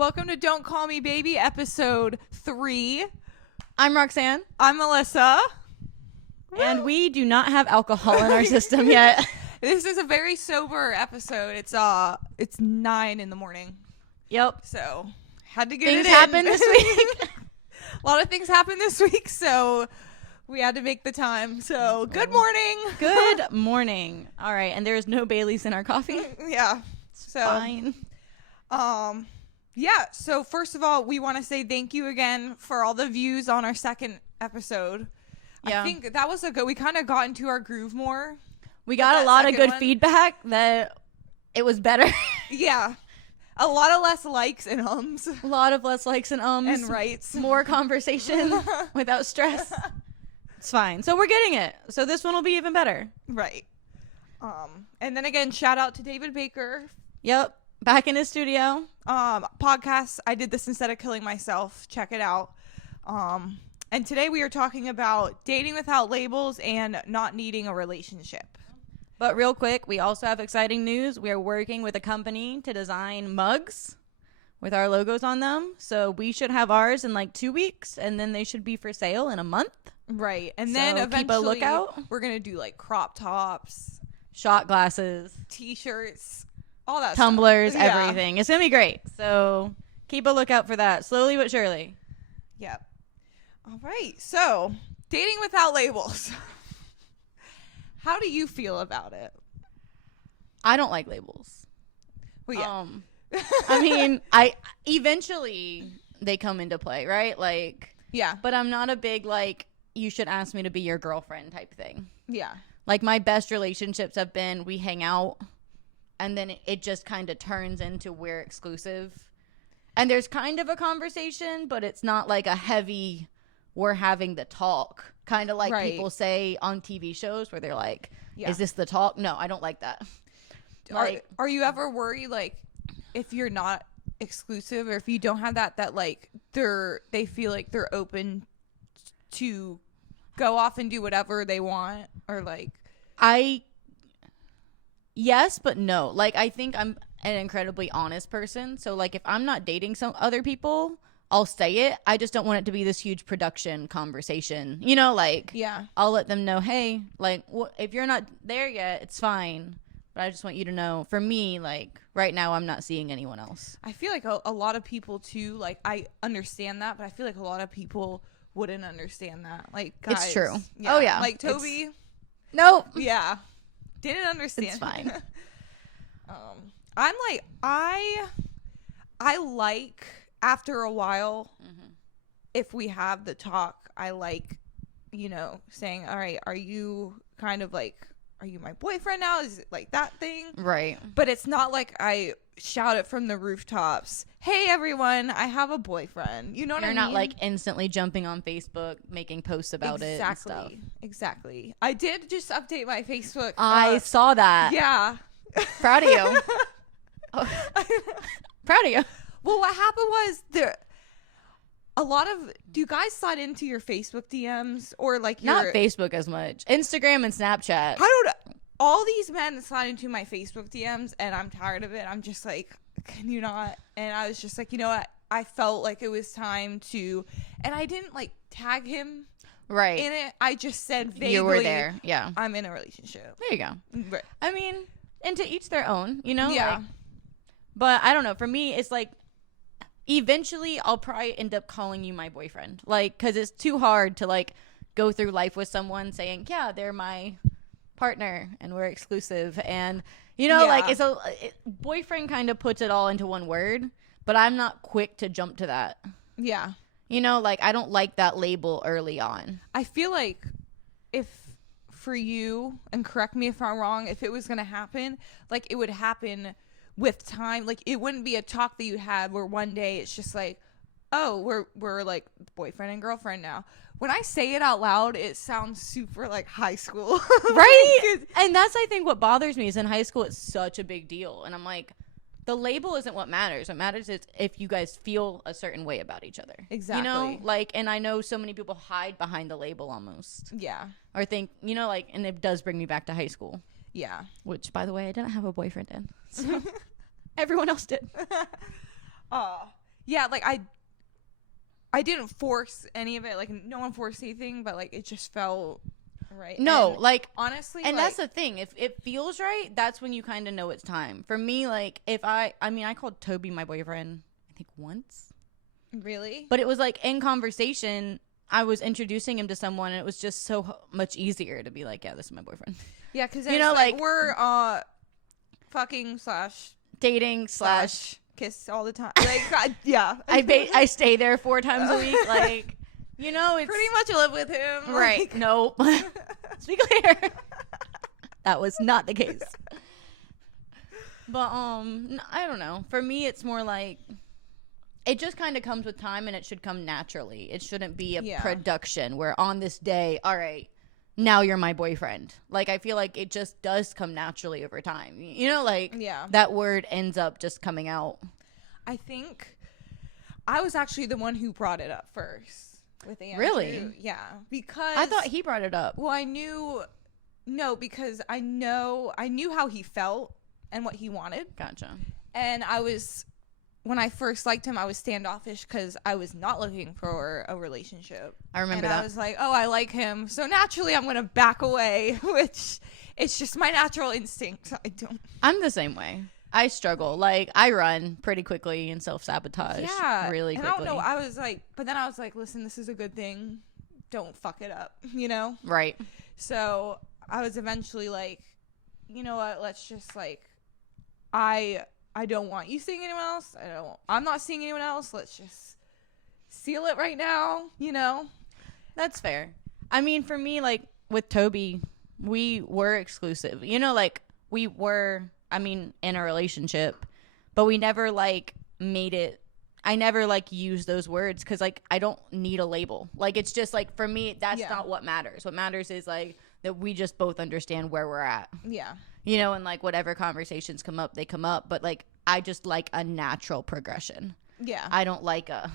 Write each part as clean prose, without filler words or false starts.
Welcome to Don't Call Me Baby, episode 3. I'm Roxanne. I'm Melissa. And we do not have alcohol in our system yet. This is a very sober episode. It's 9 in the morning. Yep. So, had to get Things it in. happened this week. A lot of things happened this week, so we had to make the time. So, good morning. Good morning. All right, and there's no Baileys in our coffee. Yeah. So, Fine. Yeah, so first of all, we want to say thank you again for all the views on our second episode. Yeah. I think that was we kind of got into our groove more. We got a lot of good feedback that it was better. Yeah. A lot of less likes and ums. A lot of less likes and ums. And rights. More conversation without stress. It's fine. So we're getting it. So this one will be even better. Right. And then again, shout out to David Baker. Yep. Back in his studio. Podcast. I did this instead of killing myself. Check it out. And today we are talking about dating without labels and not needing a relationship. But real quick, we also have exciting news. We are working with a company to design mugs with our logos on them. So we should have ours in like 2 weeks, and then they should be for sale in a month. Right. And so then eventually keep a lookout. We're going to do like crop tops, shot glasses, t-shirts, all that tumblers, stuff. Yeah. everything. It's going to be great. So keep a lookout for that slowly but surely. Yep. All right. So dating without labels. How do you feel about it? I don't like labels. Well, yeah. I mean, I eventually they come into play, right? Like, yeah. But I'm not a big like you should ask me to be your girlfriend type thing. Yeah. Like my best relationships have been we hang out and then it just kind of turns into we're exclusive. And there's kind of a conversation, but it's not like a heavy we're having the talk. Kind of like people say on TV shows where they're like, is this the talk? No, I don't like that. Like, are you ever worried like if you're not exclusive or if you don't have that like they feel like they're open to go off and do whatever they want or like yes, but no. Like I think I'm an incredibly honest person. So like if I'm not dating some other people, I'll say it. I just don't want it to be this huge production conversation. You know, like, yeah, I'll let them know, hey, like, if you're not there yet, it's fine. But I just want you to know, for me, like, right now, I'm not seeing anyone else. I feel like a lot of people, too, like, I understand that, but I feel like a lot of people wouldn't understand that. Like, guys. It's true. Yeah, oh, yeah. Like, Toby. Nope. Yeah. Didn't understand. It's fine. I'm like, I like... After a while, if we have the talk, I like, saying, all right, are you kind of like, are you my boyfriend now? Is it like that thing? Right. But it's not like I shout it from the rooftops. Hey, everyone, I have a boyfriend. You know what I mean? You're not like instantly jumping on Facebook, making posts about it and stuff. Exactly. I did just update my Facebook. I saw that. Yeah. Proud of you. Proud of you. Well, what happened was do you guys slide into your Facebook DMs or like your... Not Facebook as much. Instagram and Snapchat. All these men slide into my Facebook DMs and I'm tired of it. I'm just like, can you not? And I was just like, you know what? I felt like it was time to, and I didn't like tag him right in it. I just said vaguely, you were there. Yeah. I'm in a relationship. There you go. Right. I mean, and to each their own, you know? Yeah. Like, but I don't know. For me, it's like, eventually I'll probably end up calling you my boyfriend, like, because it's too hard to like go through life with someone saying, yeah, they're my partner and we're exclusive, and like it's boyfriend kind of puts it all into one word, but I'm not quick to jump to that. Yeah. Like I don't like that label early on. I feel like if for you, and correct me if I'm wrong, if it was gonna happen, like it would happen with time. Like it wouldn't be a talk that you had where one day it's just like, oh, we're like boyfriend and girlfriend now. When I say it out loud, it sounds super like high school. Right? And that's, I think, what bothers me is in high school it's such a big deal. And I'm like, the label isn't what matters. What matters is if you guys feel a certain way about each other. Exactly. Like, and I know so many people hide behind the label almost. Yeah. Or think, like, and it does bring me back to high school. Yeah. Which, by the way, I didn't have a boyfriend in. So everyone else did. yeah, like I didn't force any of it. Like no one forced anything, but like it just felt right. No, And like honestly, and like, that's the thing. If it feels right, that's when you kind of know it's time. For me, like if I mean, I called Toby my boyfriend, I think once. really. But it was like in conversation, I was introducing him to someone, and it was just so much easier to be like, yeah, this is my boyfriend. Yeah, because You know, like we're fucking slash dating slash kiss all the time. Like yeah, I stay there 4 times a week. Like, you know, it's pretty much live with him. right. Like, Nope. Let's be clear. That was not the case. But I don't know. For me, it's more like it just kind of comes with time, and it should come naturally. It shouldn't be a production where on this day, all right, now you're my boyfriend. Like, I feel like it just does come naturally over time. You know, like yeah, that word ends up just coming out. I think I was actually the one who brought it up first with Andrew. Really? Yeah, because I thought he brought it up. Well, because I knew how he felt and what he wanted. Gotcha. And when I first liked him, I was standoffish because I was not looking for a relationship. I remember and that. I was like, oh, I like him. So naturally, I'm going to back away, which it's just my natural instinct. I'm the same way. I struggle. Like, I run pretty quickly and self-sabotage really quickly. I don't know. But then I was like, listen, this is a good thing. Don't fuck it up, you know? Right. So I was eventually like, you know what? Let's just like, I don't want you seeing anyone else. I'm not seeing anyone else. Let's just seal it right now, you know? That's fair. I mean, for me, like with Toby, we were exclusive. You know, like we were, in a relationship, but we never like made it. I never like use those words because like I don't need a label. Like it's just like for me, that's not what matters. What matters is like that we just both understand where we're at. Yeah. You know, and like whatever conversations come up, they come up. But like I just like a natural progression. Yeah. I don't like all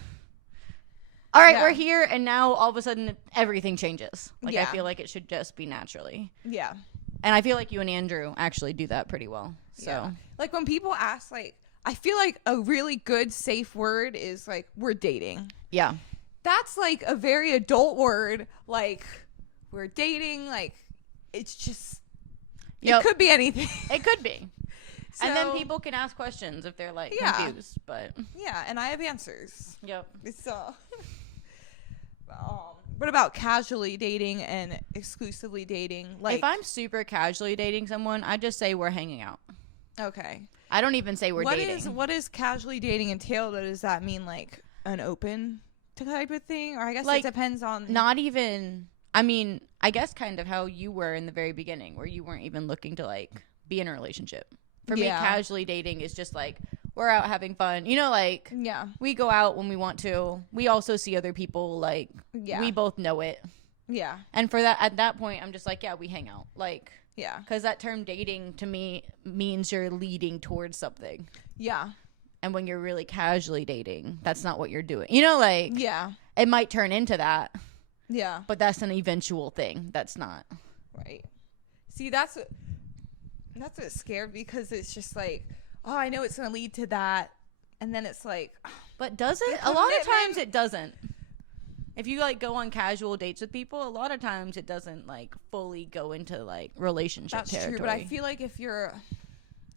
right, we're here, and now all of a sudden everything changes. Like I feel like it should just be naturally. Yeah. And I feel like you and Andrew actually do that pretty well. So yeah. Like when people ask, like, I feel like a really good safe word is like we're dating. Yeah. That's like a very adult word. Like we're dating. Like it's just it could be anything. It could be. So, and then people can ask questions if they're like confused. But yeah, and I have answers. Yep. So what about casually dating and exclusively dating? Like if I'm super casually dating someone, I just say we're hanging out. Okay. I don't even say we're dating. What is casually dating entail? Does that mean like an open type of thing? Or I guess like, it depends on not even I guess kind of how you were in the very beginning where you weren't even looking to like be in a relationship. For me, casually dating is just like we're out having fun. You know, like we go out when we want to. We also see other people. Like we both know it. Yeah. And for that, at that point, I'm just like, we hang out. Like because that term dating to me means you're leading towards something. Yeah. And when you're really casually dating, that's not what you're doing. You know, like it might turn into that. Yeah. But that's an eventual thing. That's not. Right. See, that's what's scary because it's just like, oh, I know it's going to lead to that. And then it's like. But does it? A lot of times it doesn't. If you like go on casual dates with people, a lot of times it doesn't like fully go into like relationship territory. That's true, but I feel like if you're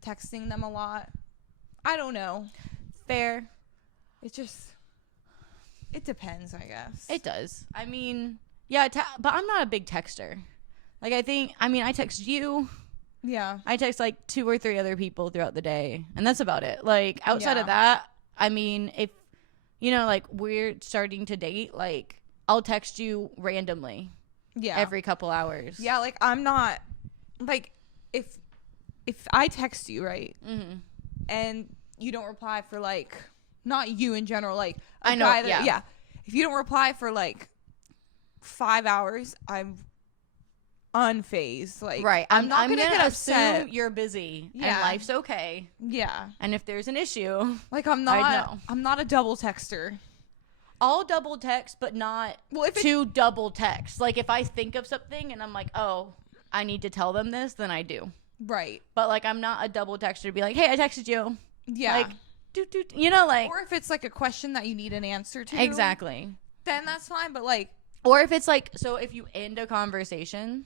texting them a lot, I don't know. Fair. It depends, I guess. It does. I mean, yeah, but I'm not a big texter. Like I text you. Yeah. I text like 2 or 3 other people throughout the day, and that's about it. Like outside of that, I mean, if you know, like we're starting to date, like I'll text you randomly. Yeah. Every couple hours. Yeah, like I'm not like if I text you, right? Mm-hmm. And you don't reply for like not you in general, like I know, yeah. If you don't reply for like 5 hours, I'm unfazed. Like right. I'm not gonna get upset. Assume you're busy and life's okay. Yeah. And if there's an issue, like I'm not a double texter. I'll double text, but not to double text. Like if I think of something and I'm like, oh, I need to tell them this, then I do. Right. But like I'm not a double texter to be like, hey, I texted you. Yeah. Like you know, like, Or if it's like a question that you need an answer to. exactly. Then that's fine. But like, Or if it's like, so if you end a conversation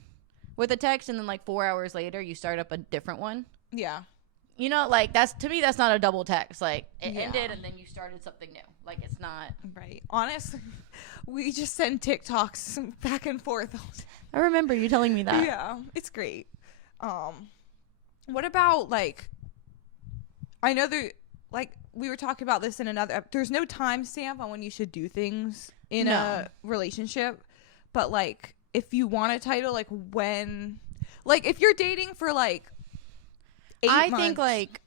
with a text and then like 4 hours later you start up a different one, yeah. you know, like, that's, to me, that's not a double text. Like, it Yeah. ended and then you started something new. Like, it's not. Right. Honestly, we just send TikToks back and forth all day. I remember you telling me that. Yeah, it's great. What about like? I know there, like we were talking about this in another. There's no timestamp on when you should do things in a relationship, but like if you want a title, like when, like if you're dating for like 8 I months, think like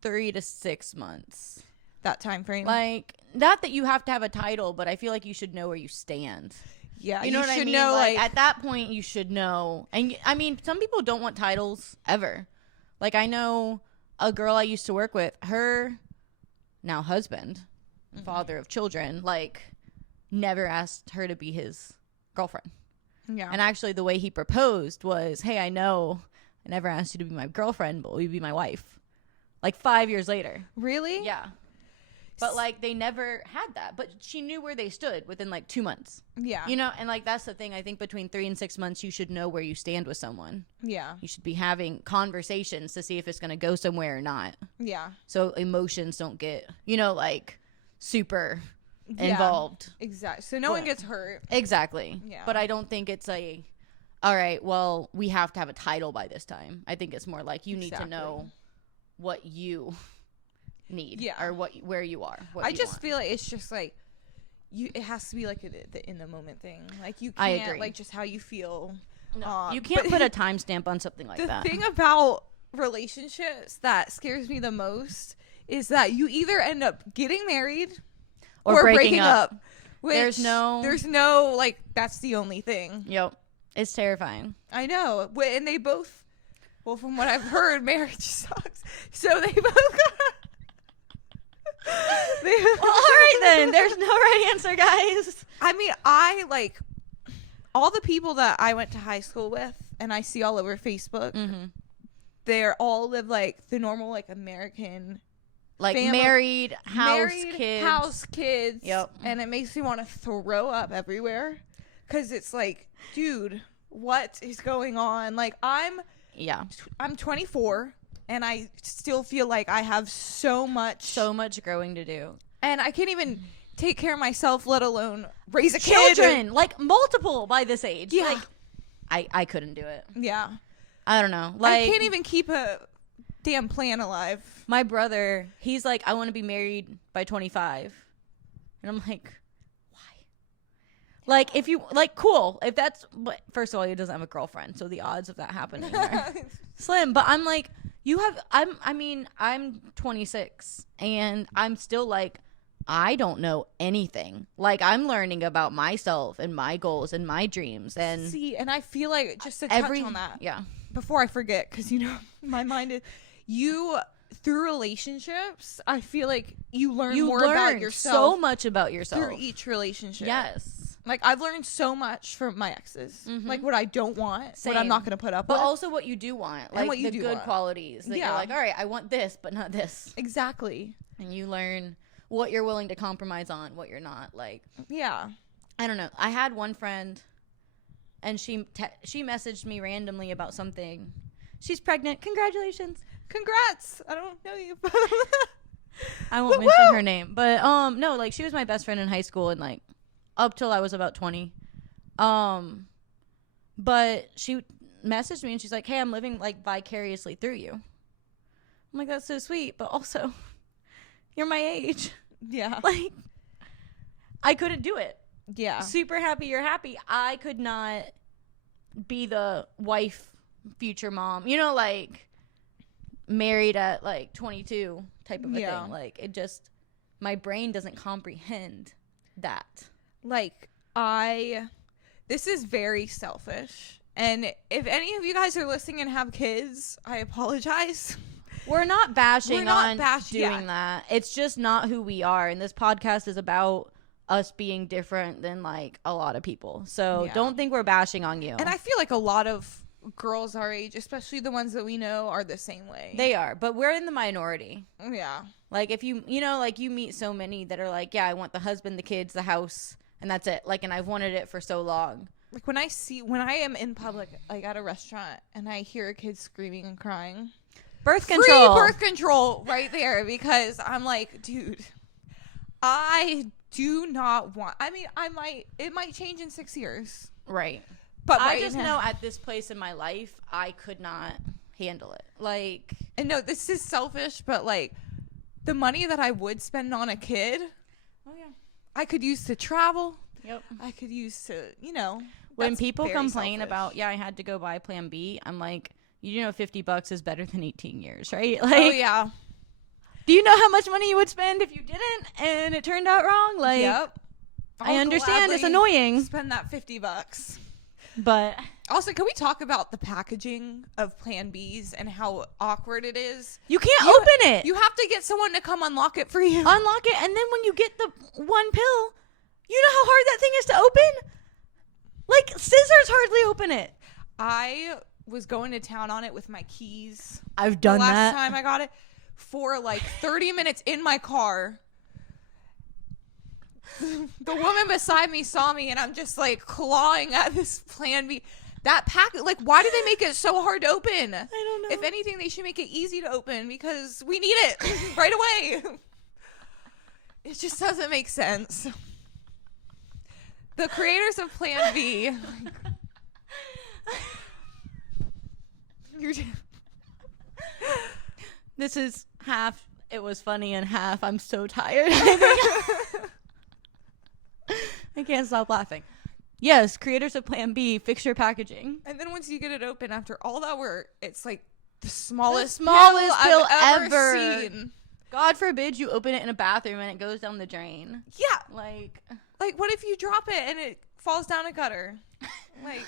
3 to 6 months. that time frame. Like, not that you have to have a title, but I feel like you should know where you stand. yeah, You know what I should mean? know, Like, at that point, you should know. And I mean, some people don't want titles ever. Like, I know a girl I used to work with, her now husband, father of children, like, never asked her to be his girlfriend. yeah, And actually, the way he proposed was, hey, I know I never asked you to be my girlfriend, but will you be my wife? Like 5 years later. really, Yeah. But like, they never had that. But she knew where they stood within like 2 months. yeah, You know, and like, that's the thing. I think between 3 and 6 months, you should know where you stand with someone. yeah, You should be having conversations to see if it's going to go somewhere or not. yeah, So emotions don't get, you know, like, super Yeah. involved. exactly. So no one But- gets hurt. Exactly. Yeah. But I don't think it's all right, well, we have to have a title by this time. I think it's more like you need to Exactly. know what you need. Yeah. Or where you are. What I you just want. feel like it's just like it has to be like the in the moment thing. Like you I can't agree. like just how you feel. No, you can't but put a timestamp on something like the that. thing about relationships that scares me the most is that you either end up getting married Or breaking breaking up. which There's no- like that's the only thing. Yep. It's terrifying. I know. And they both, well, from what I've heard, marriage sucks. So they both got. Well, all right then. There's no right answer, guys. I mean, I like all the people that I went to high school with and I see all over Facebook. Mm-hmm. They're all live like the normal, like American Like family- married, married, kids. house kids. Yep. And it makes me want to throw up everywhere because it's like, dude, what is going on? Like I'm Yeah. 24 and I still feel like I have so much, So much growing to do. and I can't even take care of myself, let alone raise a kid. Children, like multiple by this age. Yeah. Like, I couldn't do it. Yeah. I don't know. Like, I can't even keep a damn plan alive. my brother, he's like, I want to be married by 25. And I'm like, why? Like, if you, like, cool. If that's, but first of all, he doesn't have a girlfriend. So the odds of that happening are slim. But I'm like, I'm 26 and I'm still like, I don't know anything. Like, I'm learning about myself and my goals and my dreams and See, and I feel like just to touch on that yeah. before I forget, because you know my mind is you through relationships. I feel like you learn more about yourself so much about yourself through each relationship. Yes. Like I've learned so much from my exes. Like what I don't want, what I'm Same. not going to put up But with. also what you do want, like what you the do good want. qualities. That Yeah. you're like, all right, I want this, but not this. Exactly. And you learn what you're willing to compromise on, what you're not. Like, Yeah. I don't know. I had one friend, and she messaged me randomly about something. She's pregnant. Congratulations. Congrats. I don't know you. I won't Woo-woo! mention her name, but no, like she was my best friend in high school, and like up till I was about 20. But she messaged me and she's like, "Hey, I'm living like vicariously through you." I'm like, "That's so sweet, but also you're my age." Yeah. Like, I couldn't do it. Yeah. Super happy you're happy. I could not be the wife, future mom. You know, like married at like 22 type of a Yeah. thing. Like, it just, my brain doesn't comprehend that. Like this is very selfish. And if any of you guys are listening and have kids, I apologize. We're not bashing We're not on bashing- doing yeah. that. It's just not who we are. And this podcast is about us being different than like a lot of people. So Yeah. don't think we're bashing on you. And I feel like a lot of girls our age, especially the ones that we know, are the same way. They are, but we're in the minority. Yeah. Like if you know, like you meet so many that are like, yeah, I want the husband, the kids, the house, and that's it. Like, and I've wanted it for so long. Like when I am in public, like at a restaurant, and I hear a kid screaming and crying, Birth control. free birth control right there, because I'm like, dude, I do not want. I mean, it might change in 6 years, Right. but I right just now, know at this place in my life, I could not handle it. Like, and no, this is selfish, but like the money that I would spend on a kid, oh yeah, I could use to travel. yep. I could use to, you know. When that's people very complain selfish. about, yeah, I had to go buy Plan B, I'm like, you know, $50 is better than 18 years, right? Like, Oh yeah. do you know how much money you would spend if you didn't and it turned out wrong? Like, Yep. I I'll understand it's gladly annoying, Spend that $50. but Also, can we talk about the packaging of Plan Bs and how awkward it is? you can't open it. You have to get someone to come unlock it for you. Unlock it, and then when you get the one pill, you know how hard that thing is to open? Like, scissors hardly open it. I was going to town on it with my keys. I've done the last that. time I got it for like 30 minutes in my car. The woman beside me saw me, and I'm just like clawing at this Plan B. That pack, like, why do they make it so hard to open? I don't know. If anything, they should make it easy to open because we need it right away. It just doesn't make sense. The creators of Plan B. This is half, it was funny, and half, I'm so tired. I can't stop laughing. Yes, creators of Plan B, fix your packaging. And then once you get it open after all that work, it's like the smallest smallest pill pill I've ever ever. seen. God forbid you open it in a bathroom and it goes down the drain. Yeah. Like, Like, what if you drop it and it falls down a gutter? Like,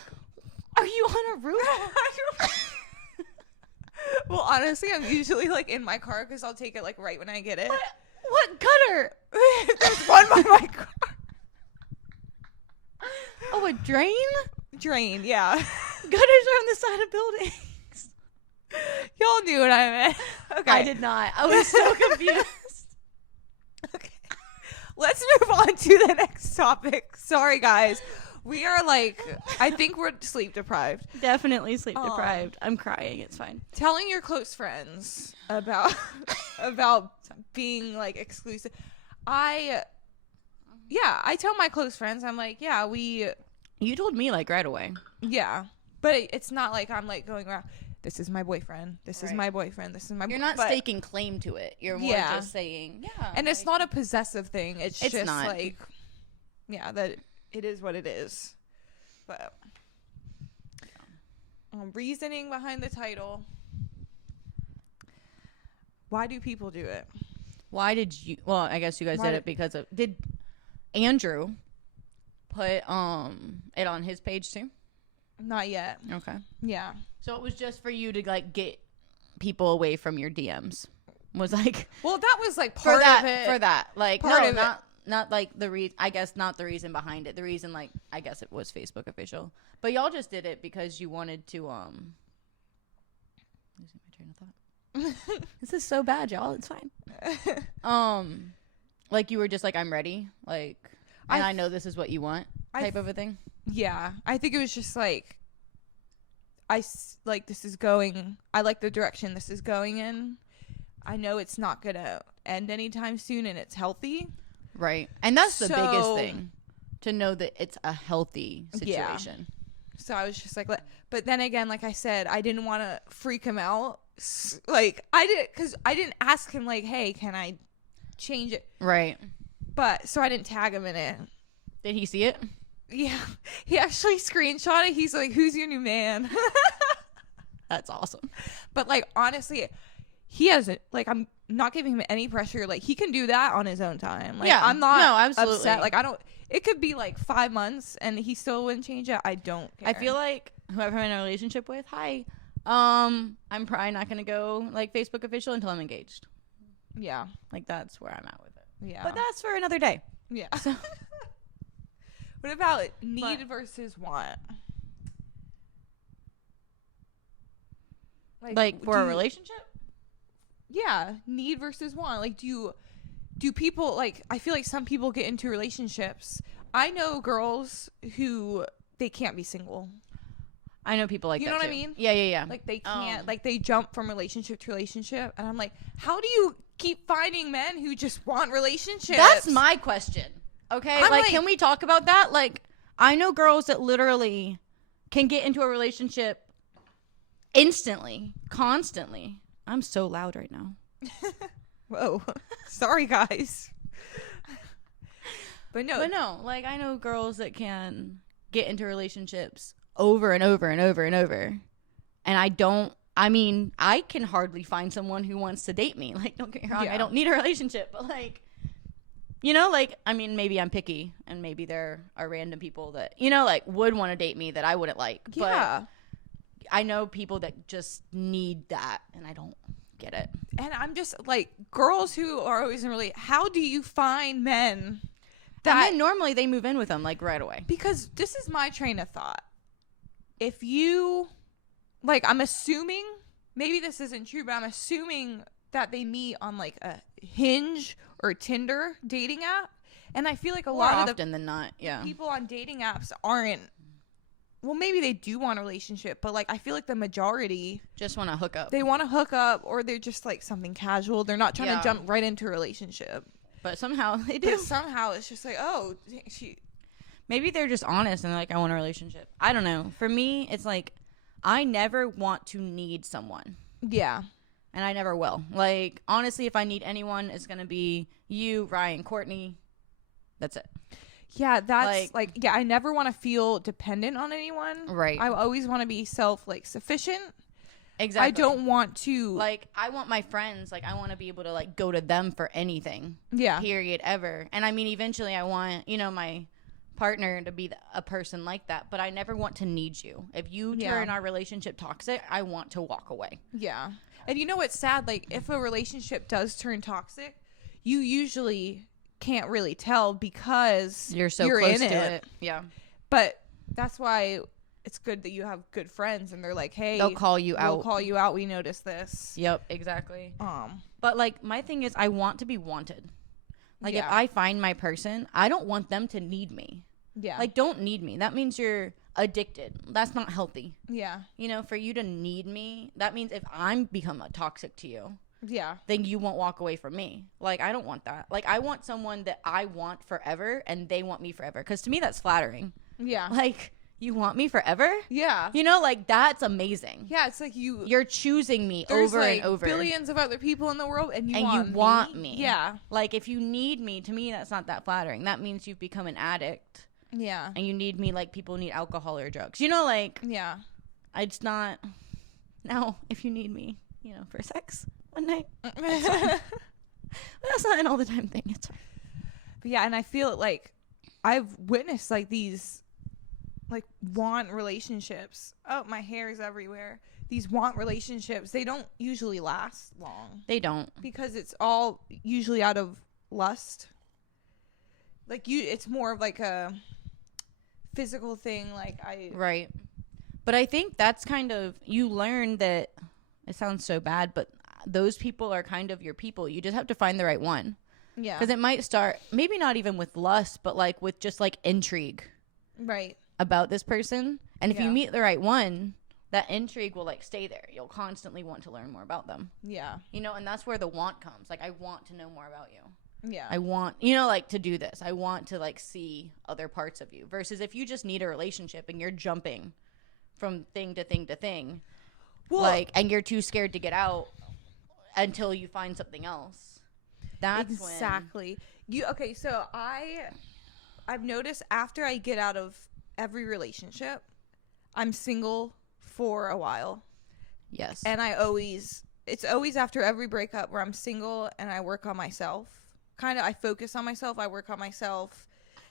are you on a roof? well, honestly, I'm usually like in my car because I'll take it like right when I get it. What gutter? There's one by my car. Oh, a drain? Drain, yeah. Gutters are on the side of buildings. Y'all knew what I meant. Okay. I did not. I was so confused. Okay. Let's move on to the next topic. Sorry, guys. We are like, I think we're sleep deprived. Definitely sleep deprived. I'm crying. It's fine. Telling your close friends about being like exclusive. I tell my close friends, I'm like, yeah, You told me like right away. yeah. But it's not like I'm like going around, this is my boyfriend. This is Right. my boyfriend. This is my You're not but- staking claim to it. You're more Yeah. just saying, yeah. And it's not a possessive thing. It's just not. like, yeah, that it is what it is. But reasoning behind the title. Why do people do it? Why did you? Well, I guess you guys Why did did- it because of. Did Andrew put it on his page too? Not yet. Okay. Yeah. So it was just for you to like get people away from your DMs. Was like Well, that was like for part that of it. for that like Part no of it. not like the reason. I guess not the reason behind it. The reason like I guess it was Facebook official, but y'all just did it because you wanted to losing my train of thought. This is so bad, y'all. It's fine. Like you were just like I'm ready, like, and I know this is what you want, type of a thing. Yeah, I think it was just like this is going. I like the direction this is going in. I know it's not gonna end anytime soon, and it's healthy. Right, and that's the biggest So- thing, to know that it's a healthy Yeah. situation. So I was just like, but then again, like I said, I didn't want to freak him out. Like I did, because I didn't ask him like, hey, can I change it? Right. But so I didn't tag him in it. Did he see it? Yeah, he actually screenshot it. He's like, who's your new man? That's awesome. But like honestly, he hasn't, like, I'm not giving him any pressure. Like he can do that on his own time. Like Yeah. I'm not No, absolutely. upset. Like I don't, it could be like 5 months and he still wouldn't change it. I don't care. I feel like whoever I'm in a relationship with, I'm probably not gonna go like Facebook official until I'm engaged. Yeah. Like that's where I'm at with it. Yeah. But that's for another day. Yeah. What about need versus want? Like for a relationship? Yeah, need versus want. Like, do people, like, I feel like some people get into relationships. I know girls who they can't be single. I know people like You that know what too. I mean? Yeah. Like, they can't, like, they jump from relationship to relationship. And I'm like, how do you keep finding men who just want relationships? That's my question. Okay? I'm Like, like- can we talk about that? Like, I know girls that literally can get into a relationship instantly, constantly. I'm so loud right now. Whoa. Sorry, guys. But no, like, I know girls that can get into relationships over and over and over and over. And I can hardly find someone who wants to date me. Like, don't get me wrong, Yeah. I don't need a relationship, but like, you know, like, I mean, maybe I'm picky and maybe there are random people that, you know, like, would want to date me that I wouldn't like. yeah. But I know people that just need that, and I don't get it. And I'm just like, girls who are always in how do you find men And that then normally they move in with them, like, right away. because this is my train of thought. If you, like, I'm assuming, maybe this isn't true, but I'm assuming that they meet on, like, a Hinge or Tinder dating app. And I feel like a More lot of the often than not, yeah. people on dating apps aren't, well, maybe they do want a relationship, but, like, I feel like the majority, Just want to hook up. they want to hook up or they're just, like, something casual. They're not trying Yeah. to jump right into a relationship. But somehow they do. But somehow it's just like, oh, she, Maybe they're just honest and they're like, I want a relationship. I don't know. For me, it's like, I never want to need someone. yeah. And I never will. Like, honestly, if I need anyone, it's going to be you, Ryan, Courtney. That's it. Yeah, that's like yeah, I never want to feel dependent on anyone. Right. I always want to be sufficient. Exactly. I don't want to Like, I want my friends, like, I want to be able to, like, go to them for anything. yeah. Period, ever. And I mean, eventually I want, you know, my partner to be a person like that. But I never want to need you. If you Yeah. turn our relationship toxic, I want to walk away. Yeah. And you know what's sad? Like, if a relationship does turn toxic, you usually can't really tell because You're so close in to it. Yeah. But that's why it's good that you have good friends and they're like, hey, They'll call you we'll out. call you out. We noticed this. Yep, exactly. Um, But, like, my thing is I want to be wanted. Like, if Yeah. I find my person, I don't want them to need me. yeah. Like, don't need me. That means you're addicted. That's not healthy. yeah. You know, for you to need me, that means if I'm become toxic to you, Yeah. then you won't walk away from me. Like, I don't want that. Like, I want someone that I want forever and they want me forever. Because to me, that's flattering. Yeah. Like, you want me forever? Yeah. You know, like, that's amazing. Yeah. It's like You're choosing me there's over like and over. billions of other people in the world and you And want me. Yeah. Like, if you need me, to me, that's not that flattering. That means you've become an addict. Yeah. And you need me like people need alcohol or drugs. You know, like, Yeah. it's not. Now, if you need me, you know, for sex one night, but that's not an all the time thing. It's fine. But yeah, and I feel like I've witnessed like these like want relationships. Oh, my hair is everywhere. These want relationships, they don't usually last long They don't. because it's all usually out of lust. Like it's more of like a physical thing. Like Right. But I think that's kind of, you learn that, it sounds so bad, but those people are kind of your people. You just have to find the right one. yeah, Because it might start, maybe not even with lust, but like with just like intrigue right, about this person. And if you Yeah. meet the right one, that intrigue will like stay there. You'll constantly want to learn more about them. yeah, You know, and that's where the want comes. Like, I want to know more about you. yeah, I want, you know, like, to do this. I want to like see other parts of you. Versus if you just need a relationship and you're jumping from thing to thing to thing, well, like, and you're too scared to get out until you find something else. That's exactly. Okay, so I've noticed after I get out of every relationship, I'm single for a while. when, yes. And it's always after every breakup where I'm single and I work on myself. I focus on myself, I work on myself,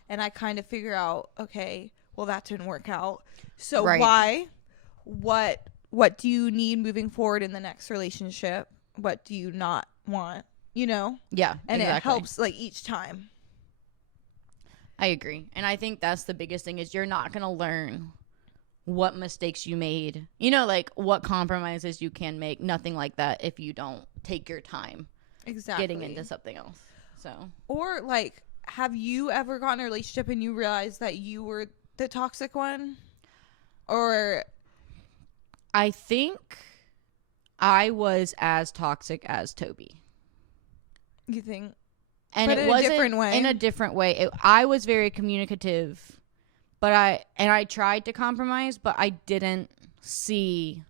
and I kind of figure out, okay, well, that didn't work out. So Right. why? What do you need moving forward in the next relationship? What do you not want? You know? Yeah. And exactly. it helps like each time. I agree. And I think that's the biggest thing is you're not going to learn what mistakes you made, you know, like what compromises you can make. Nothing like that if you don't take your time Exactly. getting into something else. So, Or like, have you ever gotten in a relationship and you realized that you were the toxic one? Or I think I was as toxic as Toby. you think? And But it in a wasn't different way. in a different way. I was very communicative, but I tried to compromise, but I didn't see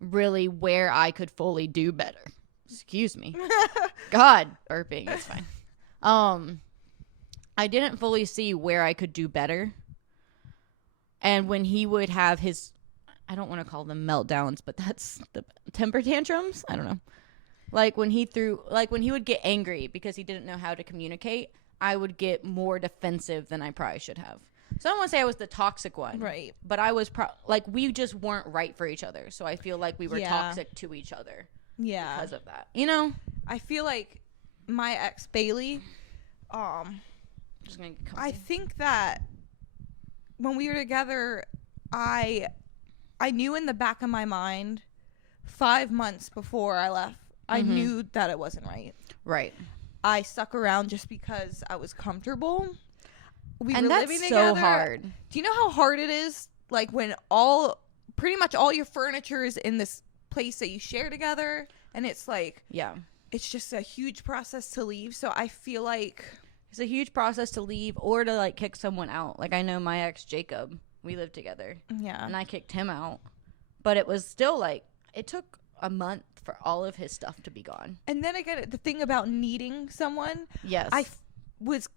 really where I could fully do better. Excuse me. God, burping, it's fine. I didn't fully see where I could do better. And when he would have his, I don't want to call them meltdowns, but that's the temper tantrums. I don't know. Like when he would get angry because he didn't know how to communicate, I would get more defensive than I probably should have. So I don't want to say I was the toxic one. Right. But I was we just weren't right for each other. So I feel like we were toxic to each other Yeah. because of that. You know? I feel like my ex Bailey, Just gonna I think that when we were together, I knew in the back of my mind 5 months before I left, I knew that it wasn't right. Right. I stuck around just because I was comfortable. We And were that's living so together. hard. Do you know how hard it is? Like when pretty much all your furniture is in this place that you share together, and it's like, Yeah. it's just a huge process to leave. So I feel like It's a huge process to leave or to like kick someone out. Like I know my ex Jacob, we lived together, yeah. and I kicked him out. But it was still like it took a month for all of his stuff to be gone. And then again, the thing about needing someone, Yes. was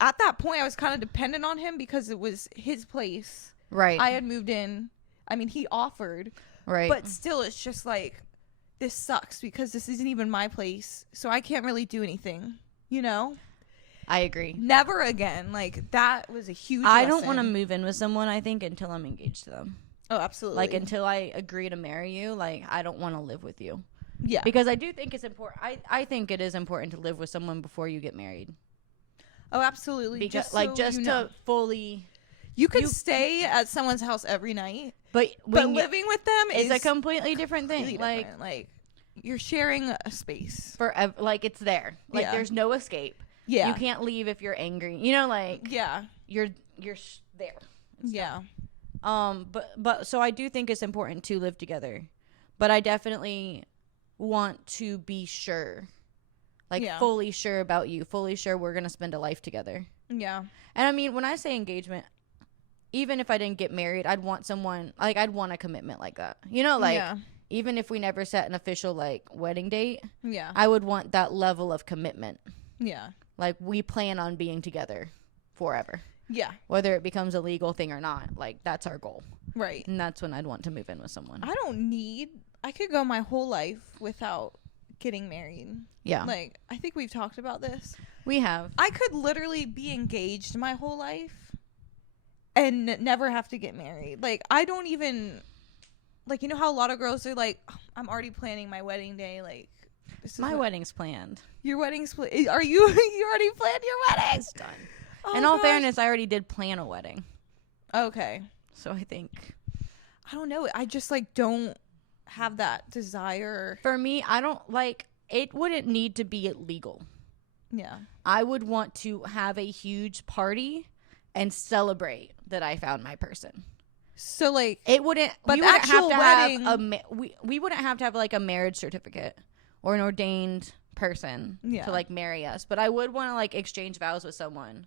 at that point I was kind of dependent on him because it was his place. Right. I had moved in. I mean, he offered, right. but still, it's just like, this sucks because this isn't even my place, so I can't really do anything. You know? I agree. Never again. Like that was a huge. I don't lesson. want to move in with someone, I think, until I'm engaged to them. Oh, absolutely. Like until I agree to marry you, like I don't want to live with you. Yeah. Because I do think it's important. I think it is important to live with someone before you get married. Oh, absolutely. Because Just so you know. to fully. You could stay at someone's house every night, But living with them is is a completely different thing. completely different. Like you're sharing a space. Forever, like it's there. Like Yeah. there's no escape. Yeah. You can't leave if you're angry. You know, like Yeah. you're there. Yeah. But so I do think it's important to live together, but I definitely want to be sure, like fully sure about you, fully sure we're gonna spend a life together. Yeah. And I mean, when I say engagement, even if I didn't get married, I'd want someone like I'd want a commitment like that. You know, like Yeah. even if we never set an official like wedding date, Yeah. I would want that level of commitment. Yeah. Like we plan on being together forever. Yeah. Whether it becomes a legal thing or not, like that's our goal. Right. And that's when I'd want to move in with someone. I could go my whole life without getting married. Yeah. Like, I think we've talked about this. We have. I could literally be engaged my whole life and never have to get married. Like, I don't even, like, you know how a lot of girls are like, "Oh, I'm already planning my wedding day. Like, this is My wedding's planned. Your wedding's are you, you already planned your wedding? It's done. Oh, In all gosh. fairness, I already did plan a wedding. Okay. So I think I don't know. I just, like, don't have that desire. for me, I don't like it wouldn't need to be legal. Yeah. I would want to have a huge party and celebrate that I found my person. So, like, It wouldn't But we the wouldn't have actual to wedding- have we wouldn't have to have like a marriage certificate or an ordained person Yeah. to like marry us, but I would want to like exchange vows with someone.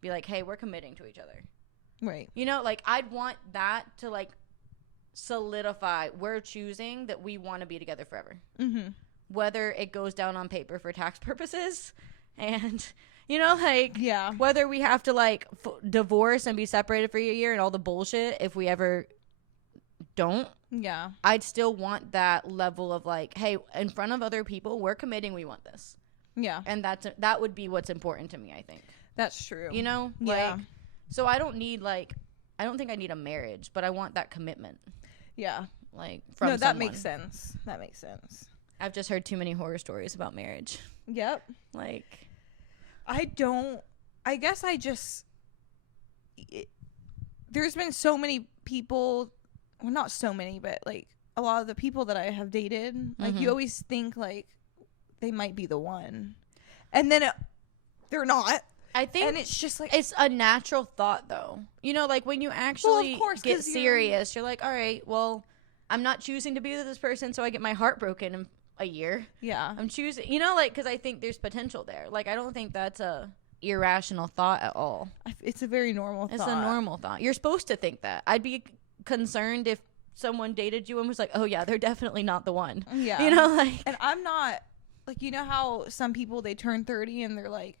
Be like, "Hey, we're committing to each other." right. You know, like I'd want that to like solidify we're choosing that we want to be together forever. Mm-hmm. Whether it goes down on paper for tax purposes and you know like Yeah. whether we have to like divorce and be separated for a year and all the bullshit if we ever don't, Yeah. I'd still want that level of like, hey, in front of other people, we're committing, we want this. Yeah. And that would be what's important to me, I think. That's true. You know? Yeah. Like, so I don't think I need a marriage, but I want that commitment. Yeah. Like from No, that someone. makes sense. That makes sense. I've just heard too many horror stories about marriage. Yep. Like I guess there's been so many people well, not so many, but like a lot of the people that I have dated, like you always think like they might be the one, and then they're not. I think And it's just like, it's a natural thought, though. You know, like when you actually course, get 'cause serious, you're like, all right, well, I'm not choosing to be with this person, so I get my heart broken in a year. yeah, I'm choosing, you know, like, because I think there's potential there. Like, I don't think that's a irrational thought at all. it's a very normal It's thought. a normal thought. You're supposed to think that. I'd be concerned if someone dated you and was like, oh, yeah, they're definitely not the one. Yeah. You know, like, And I'm not, like, you know how some people, they turn 30 and they're like,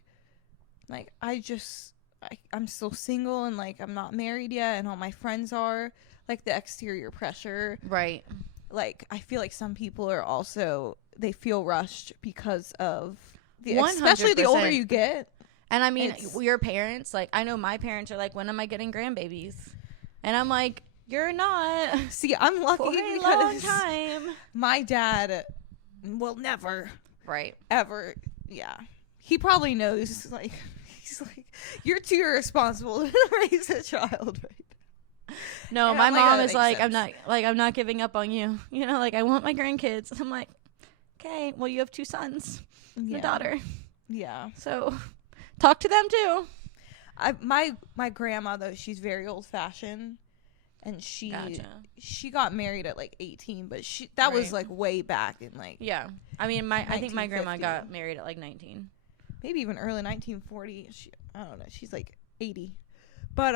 I'm still single and, like, I'm not married yet and all my friends are. Like, the exterior pressure. right. Like, I feel like some people are also, they feel rushed because of the, 100%. especially the older you get. And I mean, It's- your parents, like, I know my parents are like, when am I getting grandbabies? And I'm like, you're not. See, I'm lucky For a because long time. my dad will never, Right. ever, yeah. He probably knows, like, he's like, you're too irresponsible to raise a child, right? No, And my I'm like, mom that is makes like, sense. I'm not giving up on you. You know, like, I want my grandkids. I'm like, okay, well, you have 2 sons and Yeah. a daughter. Yeah. So talk to them too. My grandma, though, she's very old fashioned, and she got married at like 18, but that was Right. like way back in like Yeah. I mean, I think my grandma 1950. got married at like 19. maybe even early 1940. I don't know. She's like 80, but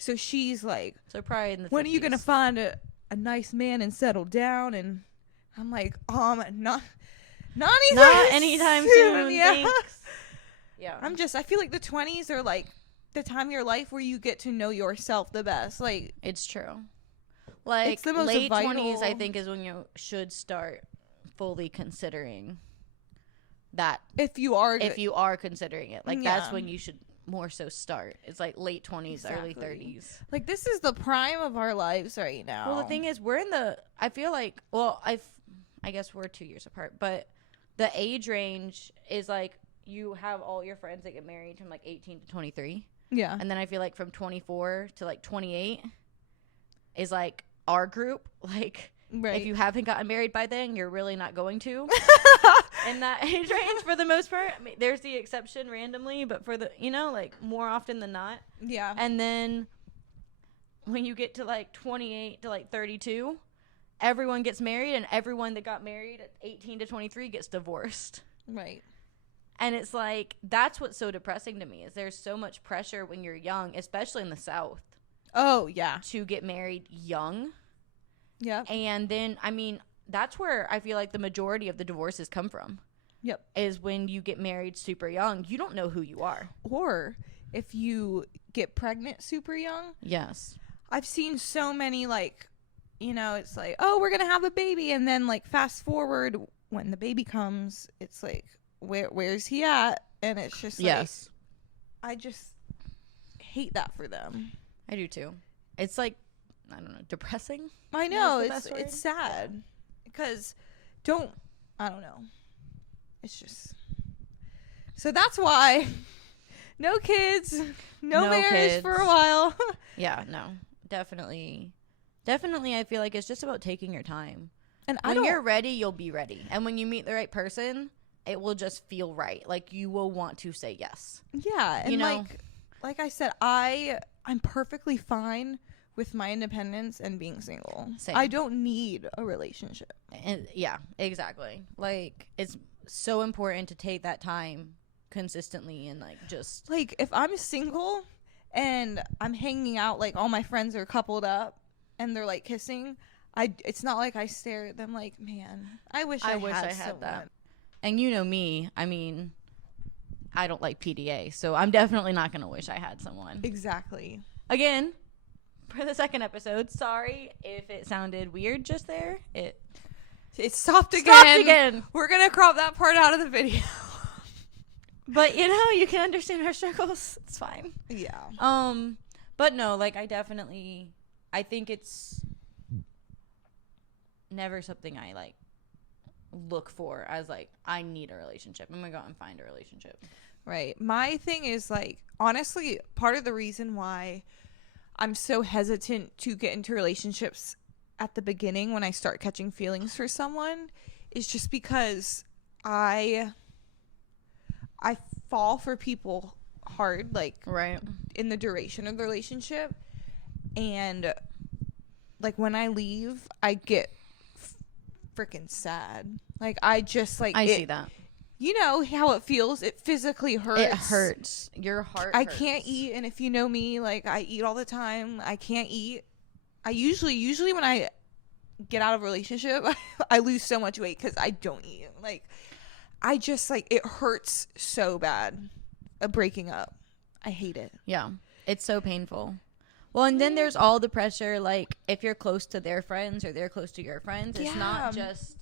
so she's like, So probably in the when are you 50s. gonna find a nice man and settle down? And I'm like, not anytime soon. Yeah. Thanks. Yeah. I feel like the 20s are like the time of your life where you get to know yourself the best. Like, It's true. Like, It's the most late vital- 20s, I think, is when you should start fully considering that. if you are If you are considering it, like, that's Yeah. when you should more so start. It's like late 20s, early Exactly. 30s. like, this is the prime of our lives right now. Well, the thing is, we're in the. I feel like. Well, I guess we're 2 years apart, but the age range is like you have all your friends that get married from like 18 to 23, yeah, and then I feel like from 24 to like 28 is like our group. Like, right. if you haven't gotten married by then, you're really not going to. In that age range, for the most part, I mean, there's the exception randomly, but for the, you know, like more often than not. yeah, And then when you get to like 28 to like 32, everyone gets married, and everyone that got married at 18 to 23 gets divorced. right. And it's like, that's what's so depressing to me, is there's so much pressure when you're young, especially in the South, Oh yeah, to get married young. yeah, And then, I mean, that's where I feel like the majority of the divorces come from. Yep. Is when you get married super young. You don't know who you are. or if you get pregnant super young. Yes. I've seen so many, like, you know, it's like, oh, we're gonna have a baby, and then like fast forward when the baby comes, it's like, where's he at? And it's just like, Yes. I just hate that for them. I do too. It's like, I don't know, depressing. I know, the it's best word? it's sad because I don't know. It's just, so that's why no kids, no marriage for a kids. while. Yeah, no. Definitely. Definitely, I feel like it's just about taking your time. And I When don't. you're ready, you'll be ready. And when you meet the right person, it will just feel right. Like, you will want to say yes. Yeah, and You know? like I said, I'm perfectly fine with my independence and being single. Same. I don't need a relationship. And yeah, exactly. Like, it's so important to take that time consistently and like just Like, if I'm single and I'm hanging out, like all my friends are coupled up and they're like kissing, it's not like I stare at them like, man, I wish I had someone. that. And you know me, I mean, I don't like PDA, so I'm definitely not going to wish I had someone. Exactly. Again, for the second episode, sorry if it sounded weird just there. It It stopped stopped again. We're gonna crop that part out of the video. But you know, you can understand our struggles. It's fine. Yeah. But no, like I think it's never something I like look for as like I need a relationship. I'm gonna go out and find a relationship. Right. My thing is, like, honestly, part of the reason why I'm so hesitant to get into relationships at the beginning when I start catching feelings for someone is just because I fall for people hard, like Right. in the duration of the relationship, and like when I leave I get freaking sad. Like I just like I it, see that. you know how it feels. It physically hurts. It hurts. Your heart I hurts. can't eat, and if you know me, like I eat all the time. I can't eat. I usually when I get out of a relationship I lose so much weight because I don't eat. Like I just like it hurts so bad breaking up. I hate it. Yeah. It's so painful. Well, and then there's all the pressure, like, if you're close to their friends or they're close to your friends, it's not just,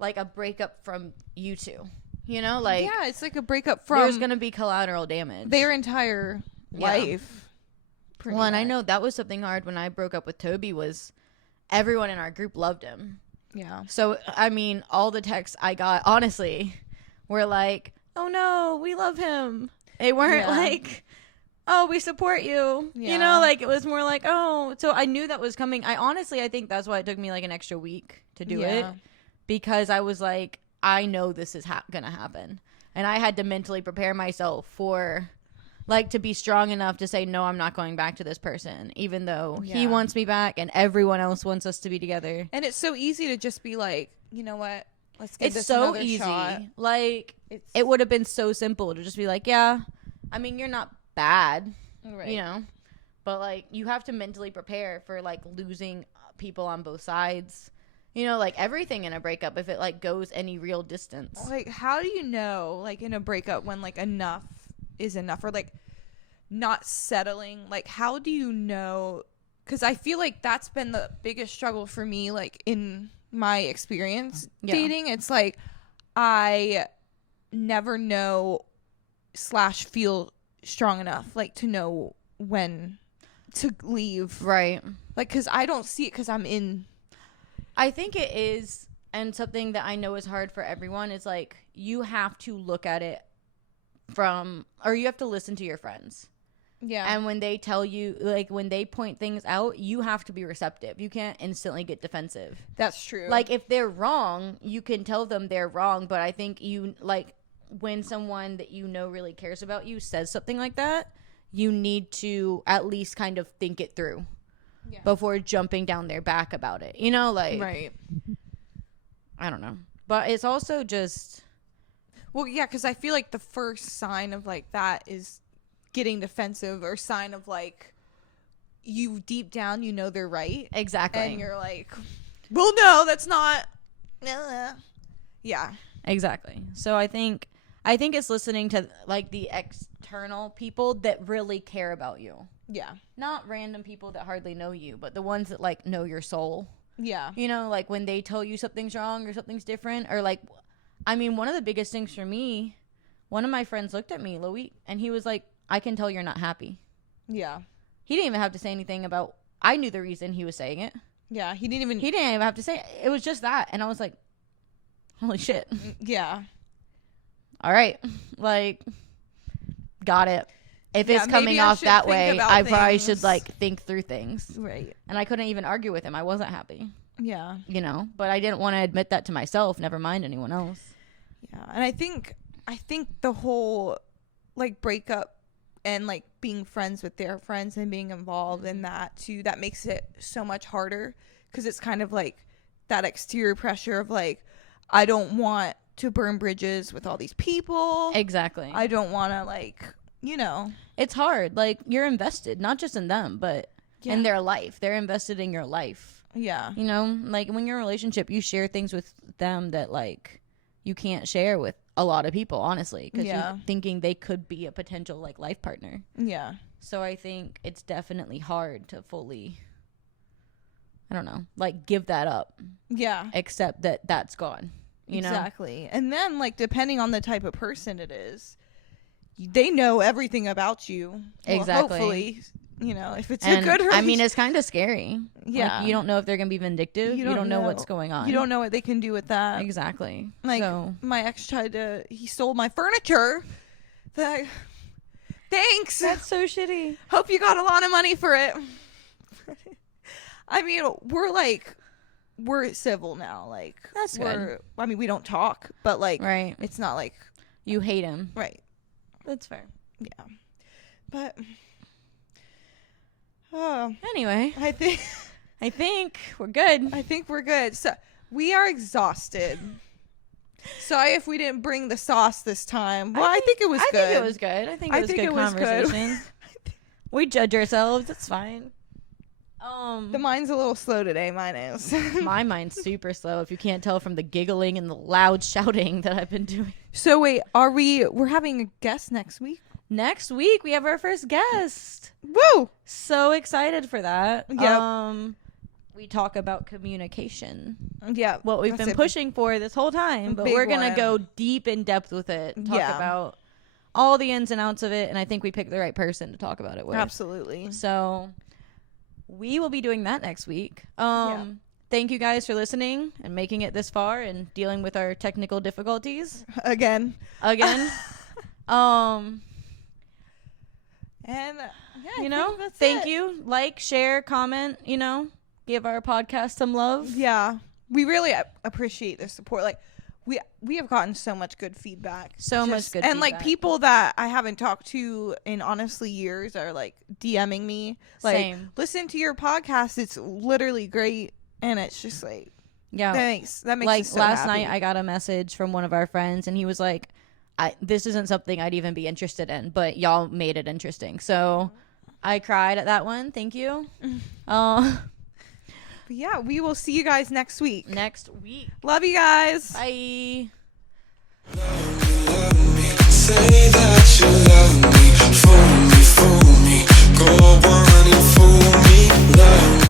like, a breakup from you two. You know? Like, yeah, it's like a breakup from there's going to be collateral damage. their entire life. Well, and I know that was something hard when I broke up with Toby was everyone in our group loved him. Yeah. So, I mean, all the texts I got, honestly, were like, oh, no, we love him. They weren't like... oh, we support you. Yeah. You know, like, it was more like, oh, so I knew that was coming. I think that's why it took me, like, an extra week to do it. Because I was like, I know this is going to happen. And I had to mentally prepare myself for, like, to be strong enough to say, no, I'm not going back to this person. Even though he wants me back and everyone else wants us to be together. And it's so easy to just be like, you know what? Let's give It's this so another easy. shot. Like, it would have been so simple to just be like, yeah. I mean, you're not bad, Right. you know, but like you have to mentally prepare for like losing people on both sides, you know, like everything in a breakup if it like goes any real distance. Like how do you know like in a breakup when like enough is enough, or like not settling? Like how do you know? Because I feel like that's been the biggest struggle for me, like in my experience dating. It's like I never know / feel strong enough like to know when to leave, Right. like because I don't see it because I'm in. I think it is, and something that I know is hard for everyone is like you have to look at it from, or you have to listen to your friends. And when they tell you, like when they point things out, you have to be receptive. You can't instantly get defensive. That's true. Like if they're wrong, you can tell them they're wrong, but I think you like when someone that you know really cares about you says something like that, you need to at least kind of think it through before jumping down their back about it. You know, like, right. I don't know. But it's also just... Well, yeah, because I feel like the first sign of like that is getting defensive, or sign of like you deep down, you know they're right. Exactly. And you're like, well, no, that's not. Yeah. Exactly. So I think it's listening to like the external people that really care about you. Yeah. Not random people that hardly know you, but the ones that like know your soul. Yeah. You know, like when they tell you something's wrong or something's different, or like, I mean, one of the biggest things for me, one of my friends looked at me, Loic, and he was like, I can tell you're not happy. Yeah. He didn't even have to say anything about, I knew the reason he was saying it. Yeah. He didn't even have to say it. It was just that. And I was like, holy shit. Yeah. All right. Like, got it. If Yeah, it's coming maybe I off should that think way, about I probably things. should like think through things. Right. And I couldn't even argue with him. I wasn't happy, Yeah. you know, but I didn't want to admit that to myself, never mind anyone else. Yeah. And I think the whole like breakup and like being friends with their friends and being involved in that too, that makes it so much harder, because it's kind of like that exterior pressure of like, I don't want to burn bridges with all these people. Exactly. I don't want to like, you know. It's hard. Like, you're invested, not just in them, but in their life. They're invested in your life. Yeah. You know, like when you're in a relationship, you share things with them that like you can't share with a lot of people, honestly, because you're thinking they could be a potential like life partner. Yeah. So I think it's definitely hard to fully, I don't know, like give that up. Yeah. Except that that's gone. You know? Exactly. And then like depending on the type of person it is, they know everything about you. Well, Exactly. Hopefully, you know, if it's And a good relationship. I mean, it's kind of scary. Yeah. Like, you don't know if they're going to be vindictive. You don't know what's going on. You don't know what they can do with that. Exactly. Like so. my ex he stole my furniture. That Thanks. That's so shitty. Hope you got a lot of money for it. I mean, we're civil now. Like, That's good. I mean, we don't talk, but like, Right. it's not like, You hate him. right. That's fair. Yeah. But, oh, Anyway, I think we're good. think we're good. So we are exhausted. Sorry if we didn't bring the sauce this time. Well, I think it was good. I think it was good. I think it was good conversation. We judge ourselves. It's fine. The mind's a little slow today. Mine is. My mind's super slow. If you can't tell from the giggling and the loud shouting that I've been doing. So wait, we're having a guest next week? Next week we have our first guest. Woo! So excited for that. Yep. We talk about communication. Yeah. What we've been pushing for this whole time, but Big we're going to one. go deep in depth with it. Talk Yeah. about all the ins and outs of it, and I think we picked the right person to talk about it with. Absolutely. So we will be doing that next week. Yeah. Thank you guys for listening and making it this far and dealing with our technical difficulties Again. again. And You know, thank you. Like, share, comment, you know, give our podcast some love. Yeah. We really appreciate the support. Like, we have gotten so much good feedback. Much good and like feedback. people that I haven't talked to in honestly years are like DMing me. Like, Same. listen to your podcast. It's literally great. And it's just like, Yeah. that makes Like us so last happy. night I got a message from one of our friends and he was like, this isn't something I'd even be interested in, but y'all made it interesting. So I cried at that one. Thank you. But yeah, we will see you guys next week. Next week. Love you guys. Bye. Say that you love me, fool me, go on.